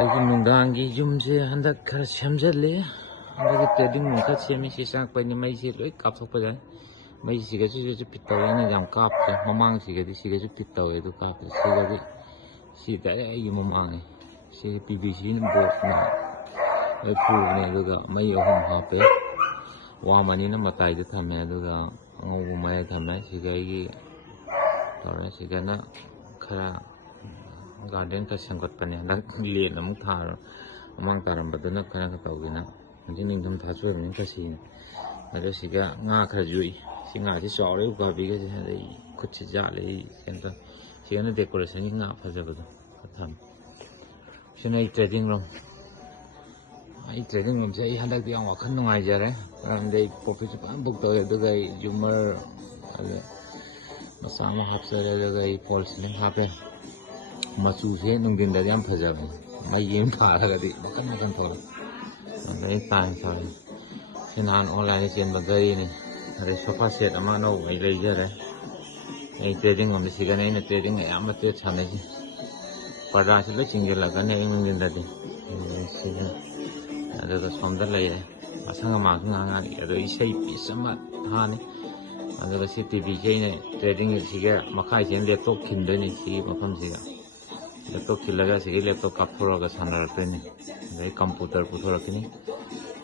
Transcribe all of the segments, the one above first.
ꯑꯩꯒꯤ ꯅꯨꯡꯗꯥꯡꯒꯤ ꯌꯨꯝꯁꯦ ꯍꯟꯗꯛ ꯈꯔ ꯁꯦꯝꯖꯤꯜꯂꯤ. ꯍꯟꯗꯛꯀꯤ ꯇ꯭ꯔꯦꯗꯤꯡ ꯔꯨꯝ ꯈꯔ ꯁꯦꯝꯃꯤ. ꯁꯤ ꯆꯪꯉꯛꯄꯩꯅꯤ ꯃꯩꯁꯤ ꯂꯣꯏ ꯀꯥꯞꯊꯣꯛꯄ ꯌꯥꯏ. ꯃꯩꯁꯤꯒꯁꯨ ꯐꯤꯠ ꯇꯧꯋꯦ. ꯑꯩꯅ ꯌꯥꯝ ꯀꯥꯞꯇ꯭ꯔꯦ. ꯃꯃꯥꯡꯁꯤꯒꯗꯤ ꯁꯤꯒꯁꯨ ꯐꯤꯠ ꯇꯧꯋꯦ. ꯑꯗꯨ ꯀꯥꯞꯇ꯭ꯔꯦ. ꯁꯤꯒꯗꯤ ꯁꯤ ꯗꯥꯏꯔꯦꯛ ꯑꯩꯒꯤ ꯃꯃꯥꯡꯅꯤ. ꯁꯤ PVC ꯕꯣꯛꯁꯅ ꯂꯣꯏ ꯄꯨꯕꯅꯦ. ꯑꯗꯨꯒ ꯃꯩ 3 ꯍꯥꯞꯄꯦ. ꯋꯥꯝ ꯑꯅꯤꯅ ꯃꯇꯥꯏꯗ ꯊꯝꯃꯦ. ꯑꯗꯨꯒ ꯑꯉꯧꯕ ꯃꯌꯥꯏ ꯊꯝꯃꯦ. ꯁꯤꯒ ꯑꯩꯒꯤ ꯇꯧꯔꯦ. ꯁꯤꯒꯅ ꯈꯔ ꯒꯥꯔꯗꯦꯟ ꯈꯔ ꯁꯦꯝꯒꯠꯄꯅꯦ. ꯍꯟꯗꯛ ꯂꯦꯟ ꯑꯃꯨꯛ ꯊꯥꯔꯣ. ꯃꯃꯥꯡ ꯇꯥꯔꯝꯕꯗꯨꯅ ꯈꯔ ꯇꯧꯗꯅ ꯍꯧꯖꯤꯛ ꯅꯤꯡꯊꯝ ꯊꯥꯁꯨ ꯑꯣꯏꯕꯅꯤꯅ ꯈꯔ ꯁꯤꯅꯤ. ꯑꯗꯣ ꯁꯤꯒ ꯉꯥ ꯈꯔ ꯌꯣꯛꯏ. ꯁꯤ ꯉꯥꯁꯤ ꯆꯥꯎꯔꯦ. ꯎꯀꯥꯕꯤꯒꯁꯦ. ꯑꯗꯩ ꯈꯨꯠꯁꯤ ꯌꯥꯠꯂꯦ. ꯀꯩꯅꯣ ꯁꯤꯒꯅ ꯗꯦꯀꯣꯔꯦꯁꯟꯒꯤ ꯉꯥ ꯐꯖꯕꯗꯣ ꯊꯝꯃꯦ. ꯁꯤꯅ ꯑꯩ ꯇ꯭ꯔꯦꯗꯤꯡ ꯔꯨꯝ. ꯑꯩ ꯇ꯭ꯔꯦꯗꯤꯡ ꯔꯨꯝꯁꯦ ꯑꯩ ꯍꯟꯗꯛꯇꯤ ꯌꯥꯝ ꯋꯥꯈꯜ ꯅꯨꯡꯉꯥꯏꯖꯔꯦ. ꯃꯔꯝꯗꯤ ꯑꯩ ꯄ꯭ꯔꯣꯐꯤꯠꯁꯨ ꯐꯖꯅ ꯕꯨꯛ ꯇꯧꯋꯦ. ꯑꯗꯨꯒ ꯑꯩ ꯖꯨꯃꯔ ꯃꯆꯥ ꯑꯃ ꯍꯥꯞꯆꯔꯦ. ꯑꯗꯨꯒ ꯑꯩ ꯐꯣꯜ ꯁꯤꯂꯤꯡ ꯍꯥꯞꯄꯦ. ꯃꯆꯨꯁꯦ ꯅꯨꯡꯊꯤꯟꯗꯗꯤ ꯌꯥꯝ ꯐꯖꯕꯅꯤ. ꯃꯩ ꯑꯃ ꯊꯥꯔꯒꯗꯤ ꯃꯈꯟ ꯃꯈꯟ ꯊꯣꯛꯂꯛ. ꯑꯗꯩ ꯇꯥꯏꯝ ꯇꯧꯔꯦ. ꯁꯤ ꯅꯍꯥꯟ ꯑꯣꯟꯂꯥꯏꯟꯗ ꯆꯦꯟꯕ ꯒꯥꯔꯤꯅꯤ. ꯑꯗꯩ ꯁꯣꯐꯥ ꯁꯦꯠ ꯑꯃ ꯑꯅꯧꯕ ꯑꯩ ꯂꯩꯖꯔꯦ. ꯑꯩ ꯇ꯭ꯔꯦꯗꯤꯡ ꯔꯨꯝꯗ ꯁꯤꯒꯅꯤ ꯑꯩꯅ ꯇ꯭ꯔꯦꯗꯤꯡ ꯑꯌꯥꯝꯕ ꯇ꯭ꯔꯦꯠ ꯁꯥꯟꯅꯩꯁꯦ. ꯄꯔꯗꯥꯁꯤ ꯂꯣꯏ ꯆꯤꯡꯁꯤꯜꯂꯛꯀꯅꯤ ꯑꯌꯨꯛ ꯅꯨꯡꯊꯤꯟꯗꯗꯤ. ꯑꯗꯨꯒ ꯁꯣꯝꯗ ꯂꯩꯔꯦ. ꯑꯁꯪ ꯑꯃꯥꯟꯁꯨ ꯉꯥꯡꯉꯤ. ꯑꯗꯣ ꯏꯁꯩ ꯄꯤꯁ ꯑꯃ ꯊꯥꯅꯤ. ꯑꯗꯨꯒ ꯁꯤ ꯇꯤꯚꯤꯁꯦ ꯑꯩꯅ ꯇ꯭ꯔꯦꯗꯤꯡꯁꯤꯒ ꯃꯈꯥꯏꯁꯤꯅ ꯂꯦꯞꯇꯣꯞ ꯈꯤꯟꯗꯣꯏꯅꯤ. ꯁꯤꯒꯤ ꯃꯐꯝꯁꯤꯒ ꯂꯦꯞꯇꯣꯞ ꯈꯤꯜꯂꯒ ꯁꯤꯒꯤ ꯂꯦꯞꯇꯣꯞ ꯀꯥꯞꯊꯣꯔꯛꯑꯒ ꯁꯥꯟꯅꯔꯛꯇꯣꯏꯅꯤ. ꯑꯗꯩ ꯀꯝꯄꯨꯇꯔ ꯄꯨꯊꯣꯔꯛꯀꯅꯤ.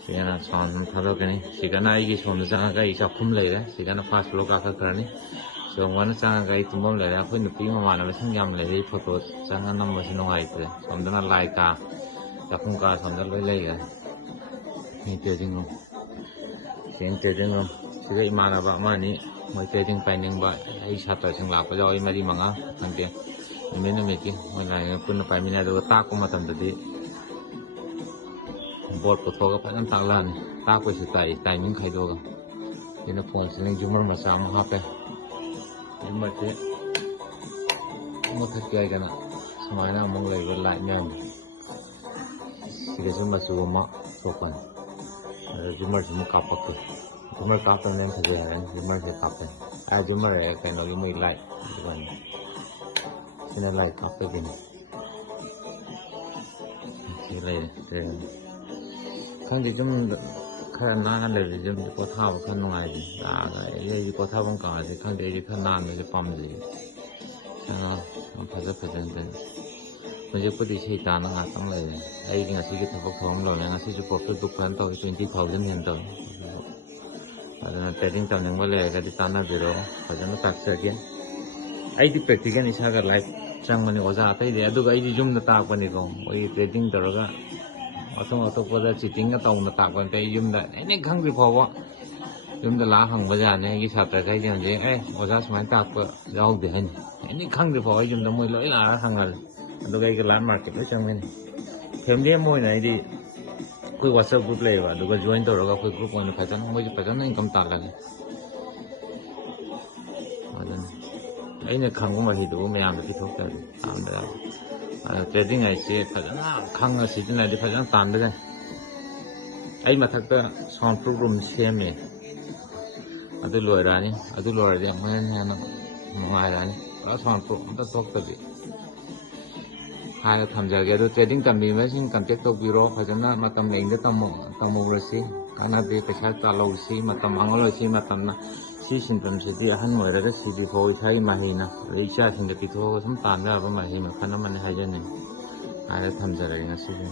ꯁꯤꯒꯅ ꯁꯥꯎꯟ ꯊꯥꯗꯣꯛꯀꯅꯤ. ꯁꯤꯒꯅ ꯑꯩꯒꯤ ꯁꯣꯝꯗ ꯆꯪꯉꯒ ꯑꯩ ꯆꯥꯛꯈꯨꯝ ꯂꯩꯔꯦ. ꯁꯤꯒꯅ ꯐꯥꯔꯁ ꯐ꯭ꯂꯣꯔ ꯀꯥꯈꯠꯈ꯭ꯔꯅꯤ. ꯁꯣꯝꯒꯅ ꯆꯪꯉꯒ ꯑꯩ ꯇꯨꯝꯐꯝ ꯂꯩꯔꯦ. ꯑꯩꯈꯣꯏ ꯅꯨꯄꯤ ꯃꯃꯥꯟꯅꯕꯁꯤꯡ ꯌꯥꯝ ꯂꯩꯔꯦ. ꯐꯣꯇꯣ ꯆꯪꯉ ꯅꯝꯕꯁꯤ ꯅꯨꯡꯉꯥꯏꯇ꯭ꯔꯦ. ꯁꯣꯝꯗꯅ ꯂꯥꯏ ꯀꯥ, ꯆꯥꯛꯈꯨꯝ ꯀꯥ ꯁꯣꯝꯗ ꯂꯣꯏ ꯂꯩꯔꯦ. Trading room. ꯁꯤꯒꯤ ꯇ꯭ꯔꯦꯗꯤꯡ ꯔꯨꯝ. ꯁꯤꯗ ꯏꯃꯥꯟꯅꯕ ꯑꯃ ꯑꯅꯤ ꯃꯣꯏ ꯇ꯭ꯔꯦꯗꯤꯡ ꯄꯥꯏꯅꯤꯡꯕ ꯑꯩ ꯁꯥꯇ꯭ꯔꯁꯤꯡ ꯂꯥꯛꯄ ꯌꯥꯎꯏ. 4-5 ꯈꯪꯗꯦ. ꯅꯨꯃꯤꯠꯀꯤ ꯃꯣꯏ ꯂꯥꯛꯏꯉꯩ ꯄꯨꯟꯅ ꯄꯥꯏꯃꯤꯟꯅꯩ. ꯑꯗꯨꯒ ꯇꯥꯛꯄ ꯃꯇꯝꯗꯗꯤ ꯕꯣꯔꯠ ꯄꯨꯊꯣꯛꯑꯒ ꯐꯖꯅ ꯇꯥꯛꯂꯛꯑꯅꯤ. ꯇꯥꯛꯄꯩꯁꯨ ꯇꯥꯛꯏ ꯇꯥꯏꯃꯤꯡ ꯈꯥꯏꯗꯣꯛꯑꯒ. ꯁꯤꯅ ꯐꯣꯟ ꯁꯤꯂꯤꯡ ꯖꯨꯃꯔ ꯃꯆꯥ ꯑꯃ ꯍꯥꯞꯄꯦ. ꯖꯨꯃꯔꯁꯦ ꯃꯨꯊꯠꯀꯦ ꯍꯥꯏꯗꯅ ꯁꯨꯃꯥꯏꯅ ꯑꯃꯨꯛ ꯂꯩꯕ ꯂꯥꯏꯠ ꯃꯌꯥꯝꯗꯣ. ꯁꯤꯗꯁꯨ ꯃꯆꯨ ꯑꯃ ꯊꯣꯛꯄꯅꯤ. ꯑꯗ ꯖꯨꯃꯔꯁꯤ ꯑꯃꯨꯛ ꯀꯥꯞꯄꯛꯀꯦ. ꯖꯨꯃꯔ ꯀꯥꯞꯇꯕꯅ ꯌꯥꯝ ꯐꯖꯩ ꯍꯥꯏꯔꯅꯤ. ꯖꯨꯃꯔꯁꯦ ꯀꯥꯞꯄꯦ. ꯖꯨꯃꯔ ꯀꯩꯅꯣꯒꯤ ꯃꯣꯏ ꯂꯥꯏꯠ ꯑꯗꯨꯃꯥꯏꯅ. ꯁꯤꯅ ꯂꯥꯏꯠ ꯀꯥꯞꯄꯒꯤꯅꯤ. ꯁꯤ ꯂꯩꯔꯦ. ꯈꯪꯗꯦ ꯌꯨꯝꯗ ꯈꯔ ꯅꯥꯟꯅ ꯂꯩꯕꯁꯦ ꯌꯨꯝꯁꯦ ꯄꯣꯊꯥꯕ ꯈꯔ ꯅꯨꯡꯉꯥꯏꯕꯅꯤ. ꯂꯥꯛꯑꯒ ꯑꯩꯗꯤ ꯄꯣꯊꯥꯐꯝ ꯀꯥꯁꯦ ꯈꯪꯗꯦ. ꯑꯩꯗꯤ ꯈꯔ ꯅꯥꯟꯕꯁꯦ ꯄꯥꯝꯖꯩ. ꯐꯖꯅ ꯍꯧꯖꯤꯛꯄꯨꯗꯤ ꯏꯁꯩ ꯇꯥꯅ ꯉꯥꯛꯇꯪ ꯂꯩꯔꯦ. ꯑꯩꯒꯤ ꯉꯁꯤꯒꯤ ꯊꯕꯛ ꯊꯧꯔꯝ ꯂꯣꯏꯔꯦ. ꯉꯁꯤꯁꯨ ꯄ꯭ꯔꯣꯐꯤꯠ ꯕꯨꯛ ꯐꯖꯅ ꯇꯧꯋꯤ. 20,000 ꯍꯦꯟꯅ ꯇꯧꯋꯤ. ꯑꯗꯨꯅ ꯇ꯭ꯔꯦꯗꯤꯡ ꯇꯧꯅꯤꯡꯕ ꯂꯩꯔꯒꯗꯤ ꯇꯥꯟꯅꯕꯤꯔꯛꯑꯣ. ꯐꯖꯅ ꯇꯥꯛꯆꯒꯦ. ꯑꯩꯗꯤ ꯄ꯭ꯔꯦꯛꯇꯤꯀꯦꯜ ꯏꯁꯥꯒ ꯂꯥꯏꯐ ꯆꯪꯕꯅꯤ ꯑꯣꯖꯥ ꯑꯇꯩꯗꯤ. ꯑꯗꯨꯒ ꯑꯩꯗꯤ ꯌꯨꯝꯗ ꯇꯥꯛꯄꯅꯤꯀꯣ. ꯃꯣꯏꯒꯤ ꯇ꯭ꯔꯦꯗꯤꯡ ꯇꯧꯔꯒ ꯑꯇꯣꯞꯄꯗ ꯆꯤꯇꯤꯡꯒ ꯇꯧꯅ ꯇꯥꯛꯄ ꯅꯠꯇꯦ. ꯑꯩ ꯌꯨꯝꯗ ꯑꯩꯅ ꯈꯪꯗ꯭ꯔꯤ ꯐꯥꯎꯕ ꯌꯨꯝꯗ ꯂꯥꯛꯑ ꯍꯪꯕ ꯌꯥꯅꯤ. ꯑꯩꯒꯤ ꯁꯥꯇ꯭ꯔꯈꯩꯗꯤ ꯍꯧꯖꯤꯛ ꯑꯣꯖꯥ ꯁꯨꯃꯥꯏꯅ ꯇꯥꯛꯄ ꯌꯥꯎꯗꯦ ꯍꯥꯏꯅꯤ. ꯑꯩꯅ ꯈꯪꯗ꯭ꯔꯤ ꯐꯥꯎꯕ ꯑꯩ ꯌꯨꯝꯗ ꯃꯣꯏ ꯂꯣꯏ ꯂꯥꯛꯑꯒ ꯍꯪꯍꯜꯂꯦ. ꯑꯗꯨꯒ ꯑꯩꯒ ꯂꯥꯏꯐ ꯃꯥꯔꯀꯦꯠ ꯂꯣꯏ ꯆꯪꯃꯤꯟꯅꯩ. ꯐꯦꯃꯤꯂꯤ ꯑꯃ ꯑꯣꯏꯅ ꯑꯩꯗꯤ ꯑꯩꯈꯣꯏ ꯋꯥꯆꯞ ꯒ꯭ꯔꯨꯞ ꯂꯩꯌꯦꯕ. ꯑꯗꯨꯒ ꯖꯣꯏꯟ ꯇꯧꯔꯒ ꯑꯩꯈꯣꯏ ꯒ꯭ꯔꯨꯞ ꯑꯣꯏꯅ ꯐꯖꯅ ꯃꯣꯏꯁꯨ ꯐꯖꯅ ꯏꯟꯀꯝ ꯇꯥꯜꯂꯒꯦ. ꯑꯗꯨꯅꯤ ꯑꯩꯅ ꯈꯪꯕ ꯃꯍꯩꯗꯨꯕꯨ ꯃꯌꯥꯝꯗ ꯄꯤꯊꯣꯛꯇ꯭ꯔꯗꯤ ꯇꯥꯟꯕ ꯌꯥꯕ. ꯑꯗꯣ ꯇ꯭ꯔꯦꯗꯤꯡ ꯍꯥꯏꯁꯦ ꯐꯖꯅ ꯈꯪꯉ ꯁꯤꯖꯤꯟꯅꯔꯗꯤ ꯐꯖꯅ ꯇꯥꯟꯕ ꯌꯥꯏ. ꯑꯩ ꯃꯊꯛꯇ ꯁꯥꯎꯟ ꯄ꯭ꯔꯨꯞ ꯔꯨꯝ ꯁꯦꯝꯃꯦ. ꯑꯗꯨ ꯂꯣꯏꯔꯛꯑꯅꯤ. ꯑꯗꯨ ꯂꯣꯏꯔꯗꯤ ꯑꯃꯨꯛ ꯍꯦꯟꯅ ꯅꯨꯡꯉꯥꯏꯔꯛꯑꯅꯤ. ꯄꯨꯔꯥ ꯁꯥꯎꯟ ꯄ꯭ꯔꯨꯞ ꯑꯝꯇ ꯊꯣꯛꯇꯕꯤ ꯍꯥꯏꯔ ꯊꯝꯖꯔꯒꯦ. ꯑꯗꯣ ꯇ꯭ꯔꯦꯗꯤꯡ ꯇꯝꯕꯤꯕꯁꯤꯡ ꯀꯟꯇꯦꯛ ꯇꯧꯕꯤꯔꯣ. ꯐꯖꯅ ꯃꯇꯝ ꯂꯩꯅ ꯇꯝꯍꯧꯔꯁꯤ. ꯀꯥꯟꯅꯗꯦ. ꯄꯩꯁꯥ ꯇꯥꯜꯍꯧꯁꯤ. ꯃꯇꯝ ꯃꯥꯡꯍꯜꯂꯣꯏꯁꯤ. ꯃꯇꯝꯅ ꯁꯤ ꯁꯤꯟꯐꯝꯁꯤꯗꯤ ꯑꯍꯟ ꯑꯣꯏꯔꯒ ꯁꯤꯗ꯭ꯔꯤ ꯐꯥꯎ ꯏꯁꯥꯒꯤ ꯃꯍꯩꯅ ꯑꯗꯩ ꯏꯆꯥꯁꯤꯡꯗ ꯄꯤꯊꯣꯛꯑꯒ ꯁꯨꯝ ꯇꯥꯟꯕ ꯌꯥꯕ ꯃꯍꯩ ꯃꯈꯜ ꯑꯃꯅꯤ ꯍꯥꯏꯖꯅꯤꯡꯉꯤ. ꯍꯥꯏꯔ ꯊꯝꯖꯔꯒꯦ ꯉꯁꯤꯒꯤ